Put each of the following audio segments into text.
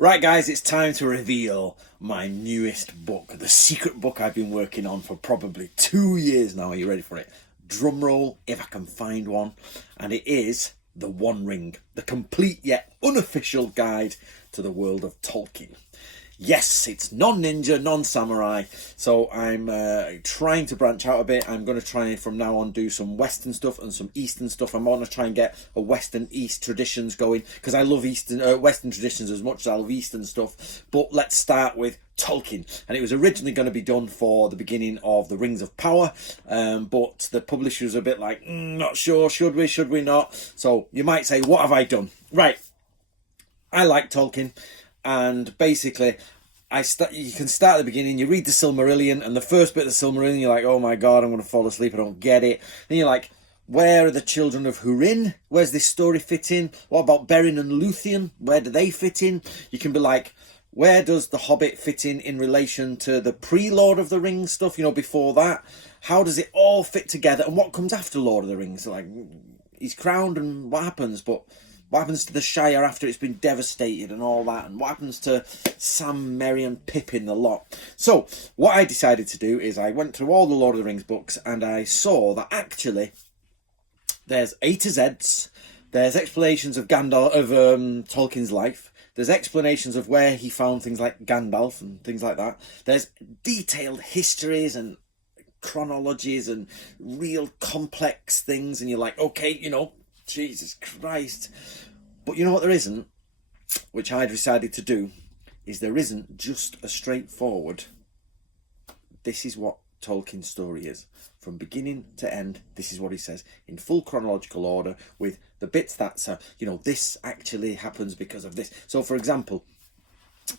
Right, guys, it's time to reveal my newest book, the secret book I've been working on for probably 2 years now. Are you ready for it? Drum roll, if I can find one. And it is The One Ring, the complete yet unofficial guide to the world of Tolkien. Yes, it's non-ninja, non-samurai, so I'm trying to branch out a bit. I'm going to try from now on do some Western stuff and some Eastern stuff. I'm going to try and get a Western East traditions going, because I love Western traditions as much as I love Eastern stuff. But let's start with Tolkien. And it was originally going to be done for the beginning of the Rings of Power, but the publishers are a bit like, not sure, should we not? So you might say, what have I done? Right, I like Tolkien. And basically, you can start at the beginning. You read the Silmarillion, and the first bit of the Silmarillion, you're like, oh my god, I'm going to fall asleep, I don't get it. Then you're like, where are the children of Húrin? Where's this story fit in? What about Beren and Luthien? Where do they fit in? You can be like, where does the Hobbit fit in relation to the pre-Lord of the Rings stuff, before that? How does it all fit together? And what comes after Lord of the Rings? Like, he's crowned, and what happens? But what happens to the Shire after it's been devastated and all that? And what happens to Sam, Merry and Pippin, the lot? So, what I decided to do is I went through all the Lord of the Rings books, and I saw that actually there's A to Z's, there's explanations of Tolkien's life, there's explanations of where he found things like Gandalf and things like that. There's detailed histories and chronologies and real complex things, and you're like, okay, Jesus Christ. But you know what there isn't, which I decided to do, is there isn't just a straightforward, this is what Tolkien's story is. From beginning to end, this is what he says, in full chronological order, with the bits that, this actually happens because of this. So, for example,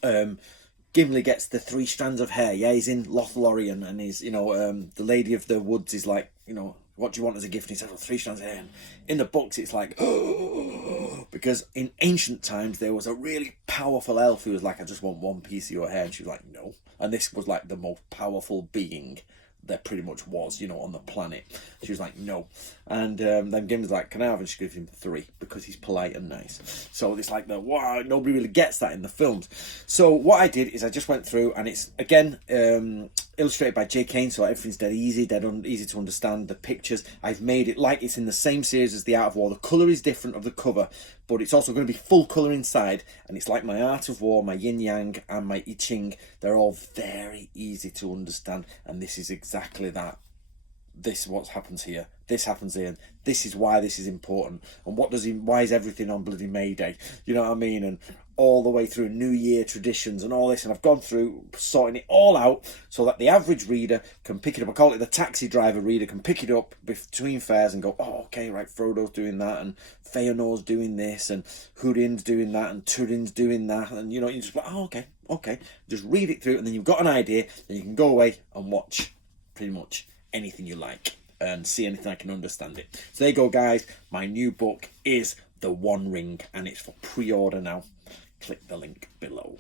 Gimli gets the 3 strands of hair. Yeah, he's in Lothlorien, and he's, the Lady of the Woods is like, what do you want as a gift? And he says, 3 strands of hair. And in the books, it's like, oh, because in ancient times, there was a really powerful elf who was like, I just want 1 piece of your hair. And she was like, no. And this was like the most powerful being there pretty much was, on the planet. She was like, no. And then Gimli's like, can I have? And she gives him 3 because he's polite and nice. So it's like wow, nobody really gets that in the films. So what I did is I just went through, and it's again illustrated by J. Kane, so everything's dead easy to understand. The pictures, I've made it like it's in the same series as The Art of War. The colour is different of the cover, but it's also going to be full colour inside, and it's like my Art of War, my Yin Yang, and my I Ching. They're all very easy to understand, and this is exactly that. This is what happens here, this happens here, and this is why this is important, and why is everything on bloody May Day, you know what I mean, and all the way through New Year traditions and all this, and I've gone through sorting it all out so that the average reader can pick it up. I call it the taxi driver reader, can pick it up between fairs and go, oh, okay, right, Frodo's doing that, and Feanor's doing this, and Húrin's doing that, and Túrin's doing that, and you just like, oh, okay, just read it through, and then you've got an idea, and you can go away and watch pretty much anything you like and see anything I can understand it. So there you go, guys. My new book is The One Ring, and it's for pre-order now. Click the link below.